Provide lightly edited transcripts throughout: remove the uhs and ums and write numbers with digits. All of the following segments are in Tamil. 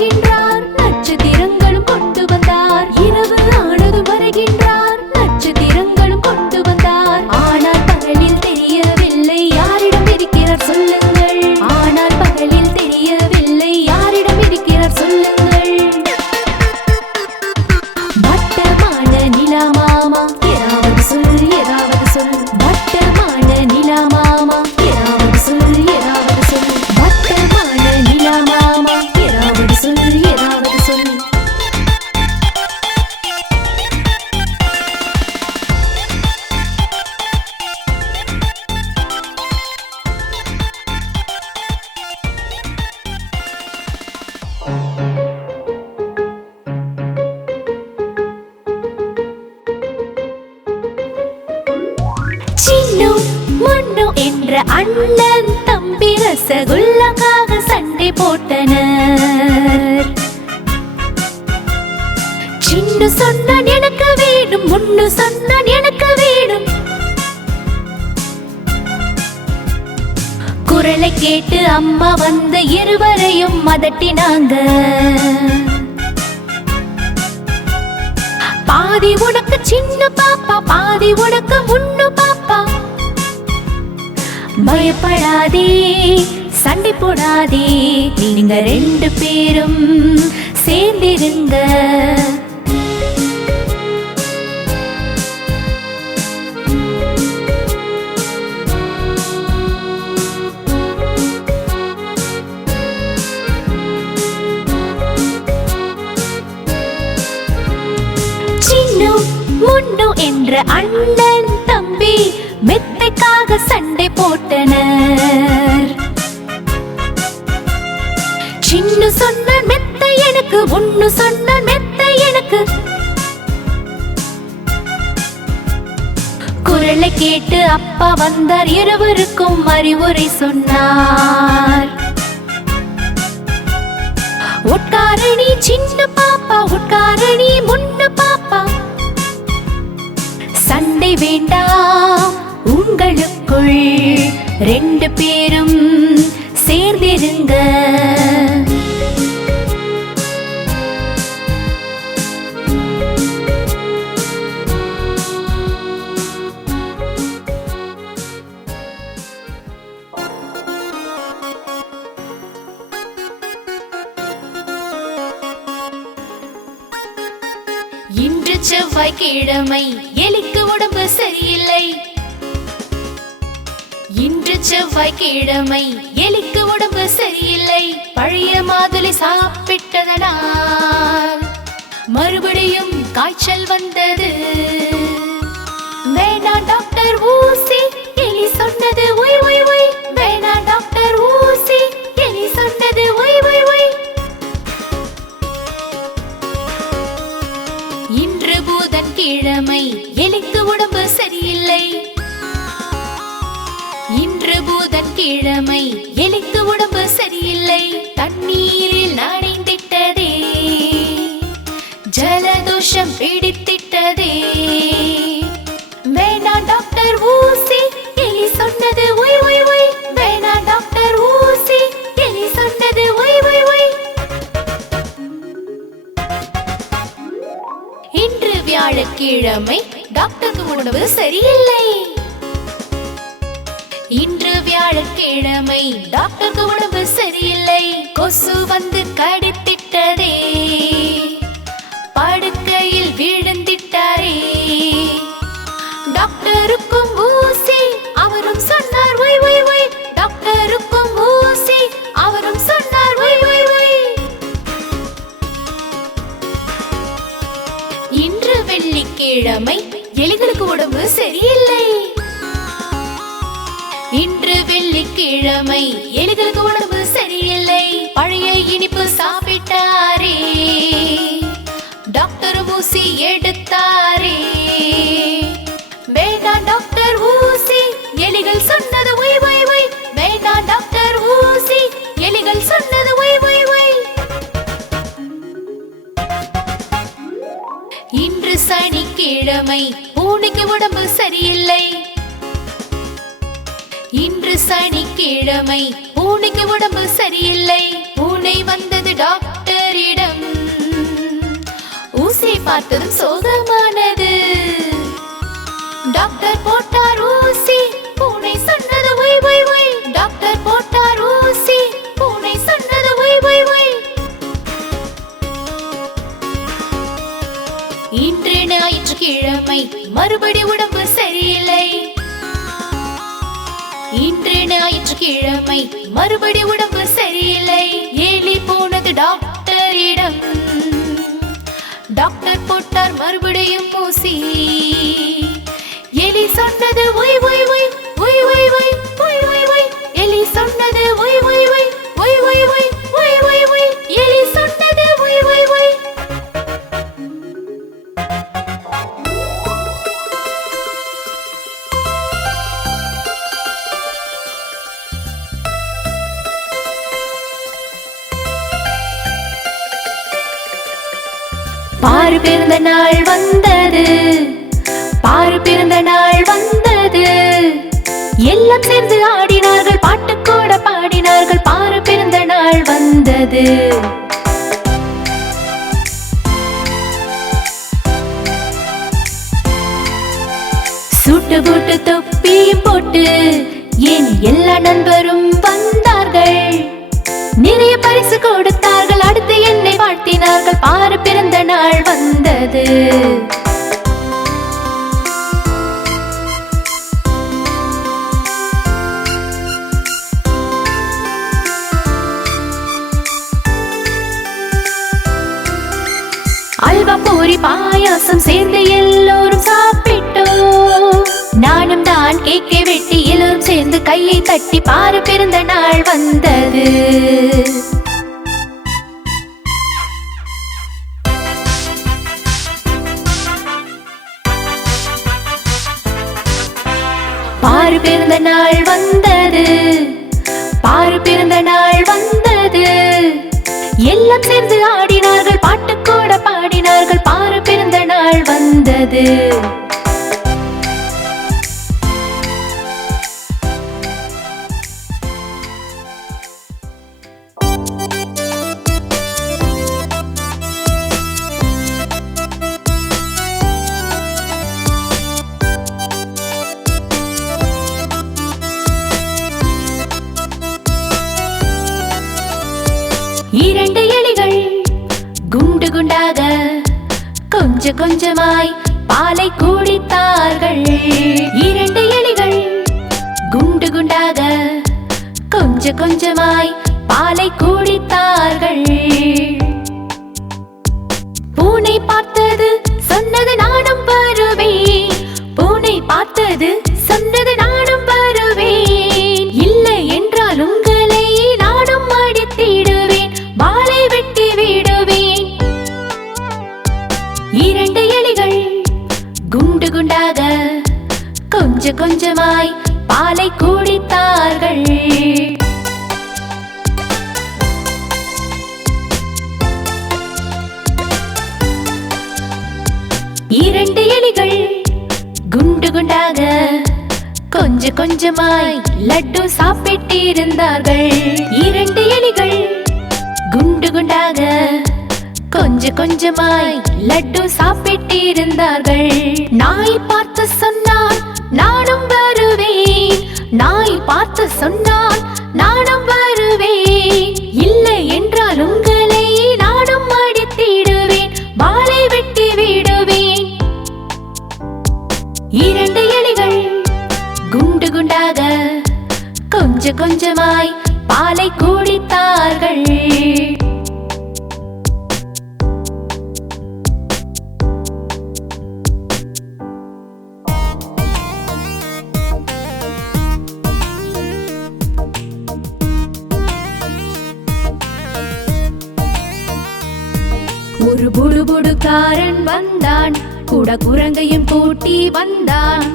வருகின்றார், நட்சத்திரங்களும் கொண்டு வந்தார். இரவு ஆனதும் வருகின்றார், நட்சத்திரங்களும் கொண்டு வந்தார். ஆனால் பகலில் தெரியவில்லை யாரிடம் இருக்கிறார் சொல்லுங்கள். ஆனால் பகலில் தெரியவில்லை யாரிடம் இருக்கிறார் சொல்லுங்கள். வட்டமான நிலா மாமா ஏதாவது சொல், ஏதாவது சொல். வட்டமான நிலா மாமா ஏதாவது சொல், ஏதாவது சொல். வட்டமான நிலா மாமா ஏதாவது சொல், ஏதாவது சொல். சின்னு முன்னு என்ற அண்ணன் தம்பி ரசகுல்லாக்காக சண்டை போட்டனர். சின்னு சொன்னான் எனக்கு வேணும், முன்னு சொன்னான் எனக்கு வேணும். குரலை கேட்டு அம்மா வந்த இருவரையும் அதட்டினாங்க. பாதி உனக்கு சின்ன பாப்பா, பாதி உனக்கு முன்னு பாப்பா. பயப்படாதே, சண்டை போடாதே, நீங்க ரெண்டு பேரும் சேர்ந்திருங்க. சின்னு முன்னு என்ற அண்ணன் தம்பி மெத்தைக்காக சண்டை போட்டனர். சின்னு சொன்னான் மெத்தை எனக்கு, முன்னு சொன்னான் மெத்தை எனக்கு. குரலை கேட்டு அப்பா வந்தார், இருவருக்கும் அறிவுரை சொன்னார். உட்காரணி சின்ன பாப்பா, உட்காரணி முன்னு பாப்பா. சண்டை வேண்டாம் உங்களுக்குள், ரெண்டு பேரும் சேர்ந்திருங்க. இன்று செவ்வாய்க்கிழமை, எலிக்கு உடம்பு சரியில்லை. இன்று செவ்வாய்க்கிழமை, எலிக்கு உடம்பு சரியில்லை. பழைய மாதுளை சாப்பிட்டதனால் மறுபடியும் காய்ச்சல் வந்தது. வேணாம் டாக்டர் ஊசி, எலி சொன்னது ஒய் ஒய் ஒய். வேணாம் டாக்டர் ஊசி, எலி சொன்னது ஒய் ஒய் ஒய். இன்று புதன்கிழமை, எலிக்கு உடம்பு சரியில்லை. இன்று புதன்கிழமை, எலிக்கு உடம்பு சரியில்லை. தண்ணீரில் நனைந்திட்டதே, ஜலதோஷம் பிடித்திட்டதே. வேணாம் டாக்டர் ஊசி, எலி சொன்னது ஒய் ஒய் ஒய். வேணாம் டாக்டர் ஊசி, எலி சொன்னது ஒய் ஒய் ஒய். இன்று வியாழக்கிழமை, டாக்டருக்கு உடம்பு சரியில்லை. இன்று வியாழக்கிழமை, டாக்டருக்கு உடம்பு சரியில்லை. கொசு வந்து கடித்திட்டதே, படுக்கையில் விழுந்திட்டாரே. டாக்டருக்கும் ஊசி, அவரும் சொன்னார் ஒய் ஒய் ஒய். டாக்டருக்கும் ஊசி, அவரும் சொன்னார் ஒய் ஒய் ஒய். இன்று வெள்ளிக்கிழமை, எலிகளுக்கு உடம்பு சரியில்லை. இன்று வெள்ளிக்கிழமை, எலிகளுக்கு உடம்பு சரியில்லை. பழைய இனிப்பு சாப்பிட்டாரே, டாக்டர் ஊசி எடுத்தாரே. வேண்டாம் டாக்டர் ஊசி, எலிகள் சொன்னது ஒய் ஒய் ஒய். வேண்டாம் டாக்டர் ஊசி, எலிகள் சொன்னது ஒய் ஒய் ஒய். இன்று சனிக்கிழமை, பூனைக்கு உடம்பு சரியில்லை. இன்று சனிக்கிழமை, பூனைக்கு உடம்பு சரியில்லை. பூனை வந்தது டாக்டர் பார்த்ததும் சோகமானது. டாக்டர் போட்டார் ஊசி, பூனை சொன்னது ஒய் ஒய் ஒய். டாக்டர் போட்டார் ஊசி, பூனை சொன்னது ஒய் ஒய் ஒய். இன்று ஞாயிற்றுக்கிழமை, மறுபடி உடம்பு சரியில்லை. இன்று ஞாயிற்றுக்கிழமை, மறுபடி உடம்பு சரியில்லை. எலி போனது டாக்டரிடம். டாக்டர் போட்டார் மறுபடியும் ஊசி. எலி சொன்னது why why why why why why why why why. எலி சொன்னது why why why why why why why why why. எலி சொன்னது ஒய் ஒய் ஒய். பாரு பிறந்த நாள் வந்தது, பாரு பிறந்த நாள் வந்தது. எல்லாம் சேர்ந்து ஆடினார்கள், பாட்டு கூட பாடினார்கள். பாரு பிறந்த நாள் வந்தது. சூட்டு பூட்டு தொப்பியும் போட்டு என் எல்லா நண்பரும் வந்தார்கள். நிறைய பரிசு கொடுத்தார்கள், அடுத்து என்னை வாழ்த்தினார்கள். பாரு பிறந்த நாள் வந்தது. அல்வா பூரி பாயாசம் சேர்ந்து எல்லோரும் சாப்பிட்டோம். நானும் தான் கேக்கை வெட்டி எல்லோரும் சேர்ந்து கையை தட்டி பாரு பிறந்த நாள் வந்தது. பாரு பிறந்த நாள் வந்தது, பாரு பிறந்த நாள் வந்தது. எல்லாம் சேர்ந்து ஆடினார்கள், பாட்டு கூட பாடினார்கள். பாரு பிறந்த நாள் வந்தது. இரண்டு எலிகள் குண்டு குண்டாக கொஞ்ச கொஞ்சமாய் பாலை குடித்தார்கள். இரண்டு எலிகள் குண்டு குண்டாக கொஞ்ச கொஞ்சமாய் பாலை குடித்தார்கள். பூனை பார்த்தது சொன்னது நானும் வருவேன். பூனை பார்த்தது சொன்னது நானும் வருவேன். இல்லை என்றால் உங்களை நானும் அடித்திடுவேன், வாளை வெட்டி விடுவேன். இரண்டு எலிகள் குண்டு குண்டாக கொஞ்ச கொஞ்சமாய் பாலை குடித்தார்கள். இரண்டு எலிகள் குண்டு குண்டாக கொஞ்ச கொஞ்சமாய் லட்டு சாப்பிட்டிருந்தார்கள். இரண்டு எலிகள் குண்டு குண்டாக கொஞ்ச கொஞ்சமாய் லட்டு சாப்பிட்டிருந்தார்கள். நாய் பார்த்து சொன்னால் நானும் வருவேன், நாய் பார்த்து சொன்னால் நானும் வருவேன். இல்லை என்றால் உங்களை நானும் அடித்திடுவேன், வாளை வெட்டி விடுவேன். இரண்டு எலிகள் குண்டு குண்டாக கொஞ்ச கொஞ்சமாய் பாலை குடித்தார்கள். ஒரு புடுபுடுக்காரன் வந்தான், கூட குரங்கையும் கூட்டி வந்தான்.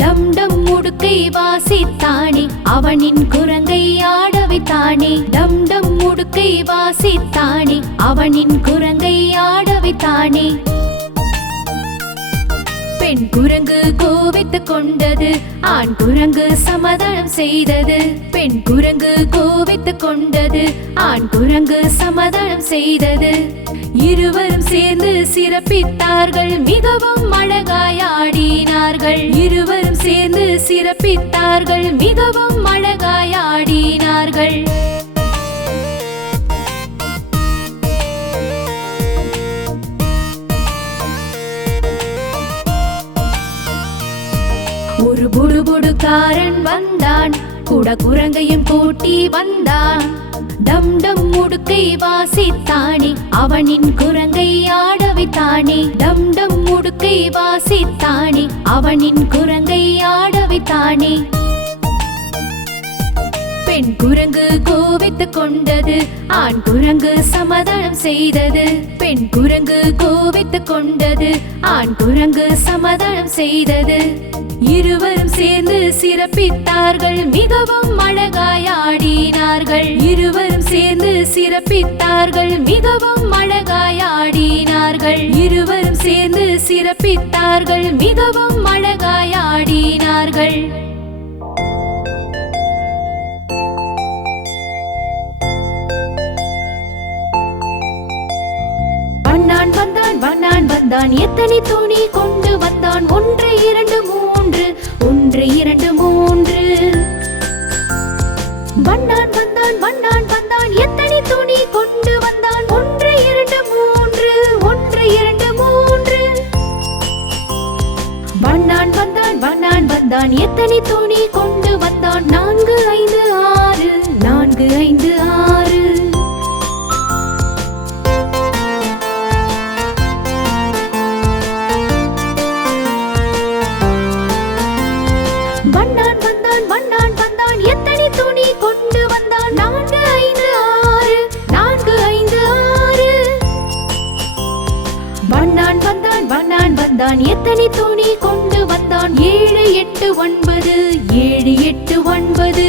டம் டம் முடுக்கை வாசித்தானே, அவனின் குரங்கை ஆட வைத்தானே. டம் டம் முடுக்கை வாசித்தானே, அவனின் குரங்கை ஆட வைத்தானே. பெண் குரங்கு கோபித்துக் கொண்டது, ஆண் குரங்கு சமாதானம் செய்தது. பெண் குரங்கு கோபித்துக் கொண்டது, ஆண் குரங்கு சமாதானம் செய்தது. இருவரும் சேர்ந்து சிறப்பித்தார்கள், மிகவும் அழகாய் ஆடினார்கள். இருவரும் சேர்ந்து சிறப்பித்தார்கள், மிகவும் அழகாய் ஆடினார்கள். ஒரு புடுபுடுக்காரன் வந்தான், கூட குரங்கையும் கூட்டி வந்தான். டம் டம் முடுக்கை வாசித்தானே, அவனின் குரங்கை ஆட வைத்தானே. டம் டம் முடுக்கை வாசித்தானே, அவனின் குரங்கை ஆட வைத்தானே. பெண் குரங்கு கோபித்துக் கொண்டது, ஆண் குரங்கு சமாதானம் செய்தது. பெண் குரங்கு கோபித்துக் கொண்டது, ஆண் குரங்கு சமாதானம் செய்தது. இருவரும் சேர்ந்து சிறப்பித்தார்கள், மிகவும் அழகாய் ஆடினார்கள். இருவரும் சேர்ந்து சிறப்பித்தார்கள், மிகவும் அழகாய் ஆடினார்கள். இருவரும் சேர்ந்து சிறப்பித்தார்கள், மிகவும் அழகாய் ஆடினார்கள். வண்ணான் வந்தான், வண்ணான் வந்தான், எத்தனை துணி கொண்டு வந்தான். 1 2 3, 1 2 3. வண்ணான் வந்தான், வண்ணான் வந்தான், எத்தனை துணி கொண்டு வந்தான். 1 2 3, 1 2 3. வண்ணான் வந்தான், வண்ணான் வந்தான், எத்தனை துணி கொண்டு வந்தான். 4 5 6, 4 5 6. வண்ணான் வந்தான், வண்ணான் வந்தான், எத்தனை துணி கொண்டு வந்தான். 4 5 6, 4 5 6. வண்ணான் வந்தான், வண்ணான் வந்தான், எத்தனை துணி கொண்டு வந்தான். 7 8 9, 7 8 9.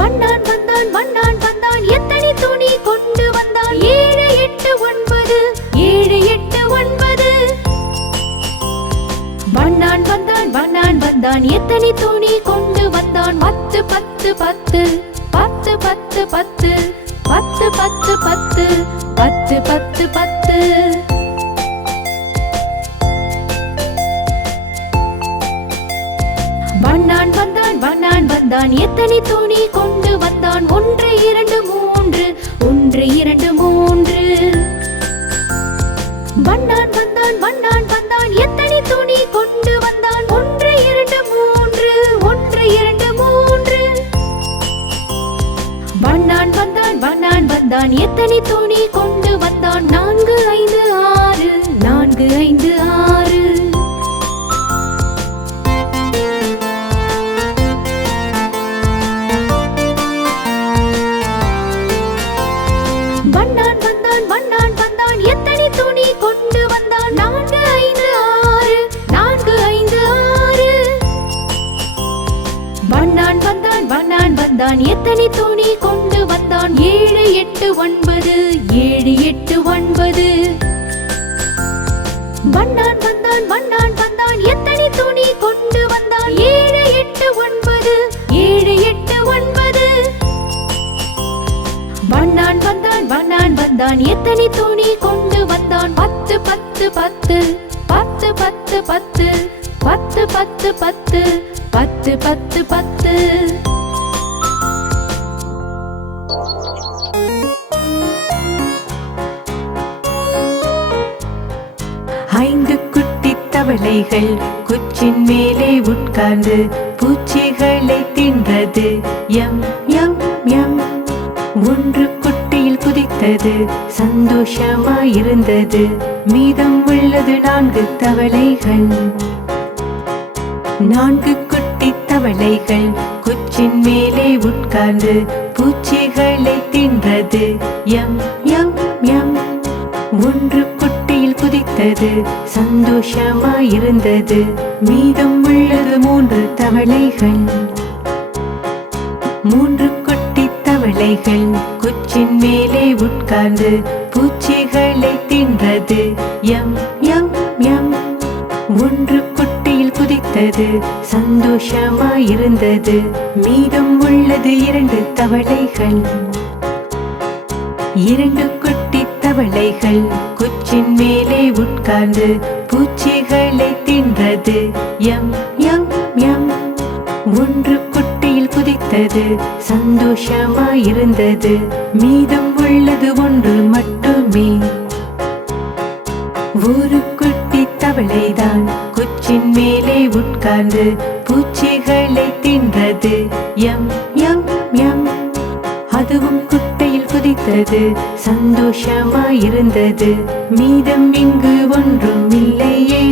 வண்ணான் வந்தான், வண்ணான் வந்தான், எத்தனை துணி கொண்டு வந்தான். 7 8 9, 7 8 9. வண்ணான் வந்தான், வண்ணான் வந்தான், எத்தனை துணி கொண்டு வந்தான். 10 10 10, 10 10 10, 10 10 10, 10 10 10. வண்ணான் வந்தான், வண்ணான் வந்தான், எத்தனை துணி கொண்டு வந்தான். 1 2 3, 1 2 3. வண்ணான் வந்தான், வண்ணான் வந்தான், எத்தனை துணி கொண்டு வந்தான். 1 2 3, 1 2 3. வண்ணான் வந்தான், வண்ணான் வந்தான், எத்தனை துணி கொண்டு வந்தான். 4 5 6, 4 5 6. வண்ணான் வந்தான், வண்ணான் வந்தான், எத்தனை துணி கொண்டு வந்தான். 4 5 6, 4 5 6. வண்ணான் வந்தான், வண்ணான் வந்தான், எத்தனை துணி கொண்டு வந்தான். 7 8 9, 7 8 9. வண்ணான் வந்தான், வண்ணான் வந்தான், எத்தனை துணி கொண்டு வந்தான். 7 8 9, 7 8 9. வண்ணான் வந்தான், வண்ணான் வந்தான், எத்தனை துணி கொண்டு வந்தான். 10 10 10, 10 10 10, 10 10 10, 10 10 10. ஐந்து குட்டி தவளைகள் குச்சின் மேலே உட்கார்ந்து பூச்சிகளை தின்றது. M M M. ஒன்று குட்டையில் குதித்தது, சந்தோஷமாயிருந்தது. மீதம் உள்ளது 4 தவளைகள். 4 குட்டி தவளைகள் குச்சின் மேலே உட்கார்ந்து பூச்சிகளை தின்றது. M M M. ஒன்று குட்டையில் குதித்தது, சந்தோஷமாயிருந்தது. மீதம் உள்ளது 3 தவளைகள். 3 குட்டி தவளைகள் குச்சின் மேலே உட்கார்ந்து பூச்சிகளை தின்றது. M M M. ஒன்று குட்டையில் குதித்தது, சந்தோஷமாயிருந்தது. மீதம் உள்ளது 2 தவளைகள். 2 குட்டி தவளைகள் குச்சின் மேலே உட்கார்ந்து பூச்சிகளை தின்றது. M M M. ஒன்று குட்டையில் குதித்தது, சந்தோஷமாயிருந்தது. மீதம் உள்ளது ஒன்று மட்டுமே. ஒரு குட்டி தவளைதான் குச்சின் மேலே உட்கார்ந்து பூச்சிகளை தின்றது. M M M. அதுவும் குட்டையில் குதித்தது, சந்தோஷமாயிருந்தது. மீதம் இங்கு ஒன்றும் இல்லையே.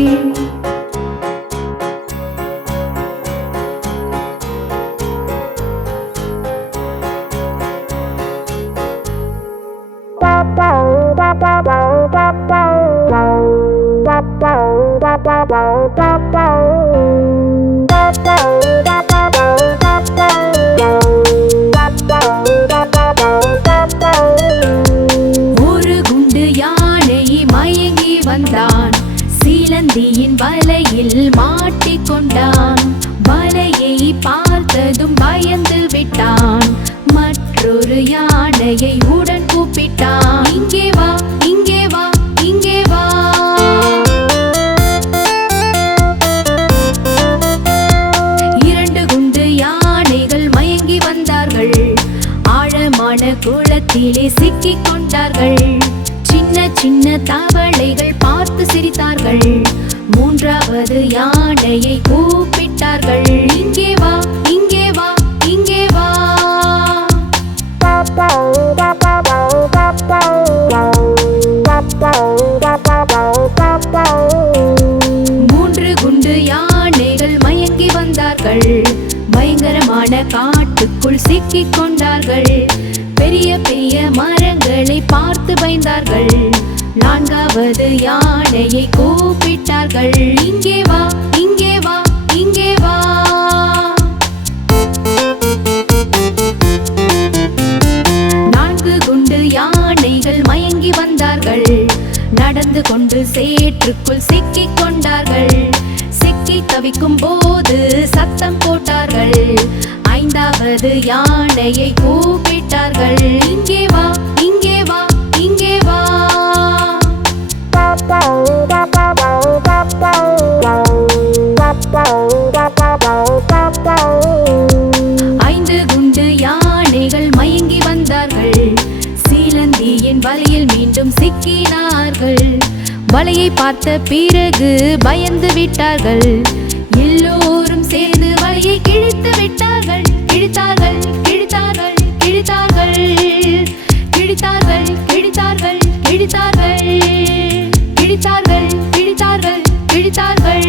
ஒரு குண்டு யானை மயங்கி வந்தான், சீலந்தியின் வலையில் மாட்டிக்கொண்டான். வலையை பார்த்ததும் பயந்து விட்டான், மற்றொரு யானையை உடன் கூப்பிட்டான். இங்கே வா, இங்கே வா, இங்கே வா. இரண்டு குண்டு யானைகள் மயங்கி வந்தார்கள், ஆழமான குளத்திலே சிக்கிக் கொண்டார்கள். சின்ன சின்ன தவளைகள் பார்த்து சிரித்தார்கள், மூன்றாவது யானையை கூப்பிட்டார்கள். இங்கே வா, இங்கே வா, இங்கே வா. மூன்று குண்டு யானைகள் மயங்கி வந்தார்கள், பயங்கரமான காட்டுக்குள் சிக்கிக் கொண்டார்கள். பெரிய பெரிய மரங்களை பார்த்து பயந்தார்கள், நான்காவது யானையை கூப்பிட்டார்கள். இங்கே வா, இங்கே வா, இங்கே வா. நான்கு குண்டு யானைகள் மயங்கி வந்தார்கள், நடந்து கொண்டு சேற்றுக்குள் சிக்கிக் கொண்டார்கள். சிக்கி தவிக்கும் போது சத்தம் போட்டார்கள், ஐந்தாவது யானையை கூப்பிட்டார்கள். இங்கே வா, இங்கே வா, இங்கே வா. ஐந்து குண்டு யானைகள் மயங்கி வந்தார்கள், சீலந்தியின் வலையில் மீண்டும் சிக்கினார்கள். வலையை பார்த்த பிறகு பயந்து விட்டார்கள், எல்லோரும் சேர்ந்து வலையை கிழித்து விட்டார்கள். கிழித்தார்கள், கிழித்தார்கள், கிழித்தார்கள், கிழித்தார்கள், கிழித்தார்கள், கிழித்தார்கள், கிழித்தார்கள், கிழித்தார்கள், கிழித்தார்கள்.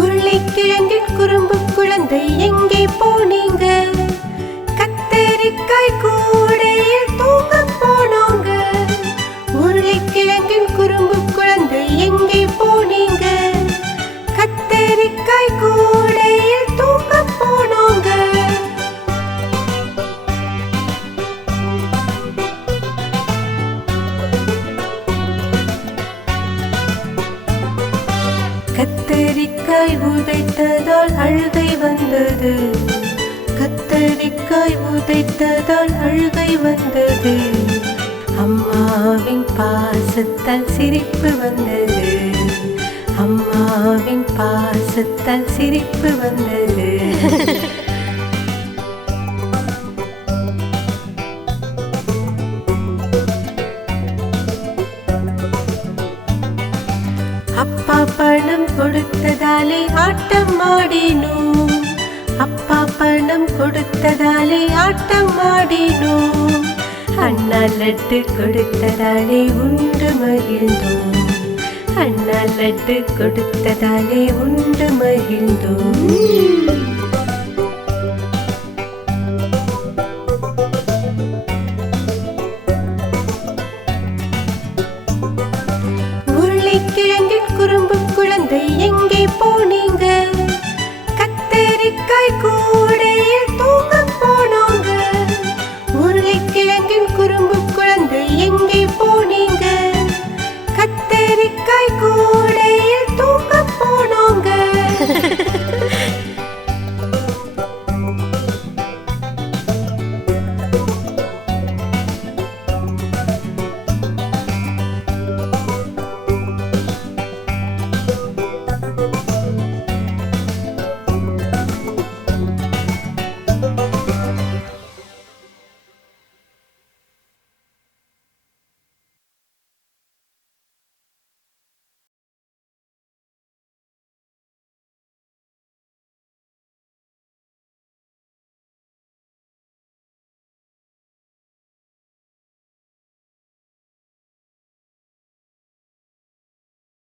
உருளைக்கிழங்கின் குறும்பு குழந்தை எங்கே போனீங்க? கத்தரிக்காய் கூடையில் தூங்க போனோங்க. உருளைக்கிழங்கின் குறும்பு குழந்தை எங்கே போனீங்க? கத்தரிக்காய் கூடையில் தூங்க போனோங்க. கத்தரிக்காய் உதைத்ததால் அழுகை வந்தது. கத்தரிக்காய் உதைத்ததால் அழுகை வந்தது. அம்மாவின் பாசத்தால் சிரிப்பு வந்தது. அம்மாவின் பாசத்தால் சிரிப்பு வந்தது. அப்பா பணம் கொடுத்ததாலே ஆட்டம் ஆடினோம். அப்பா பணம் கொடுத்ததாலே ஆட்டம் ஆடினோம். அண்ணா லட்டு கொடுத்ததாலே உண்டு மகிழ்ந்தோம். அண்ணா லட்டு கொடுத்ததாலே உண்டு மகிழ்ந்தோம்.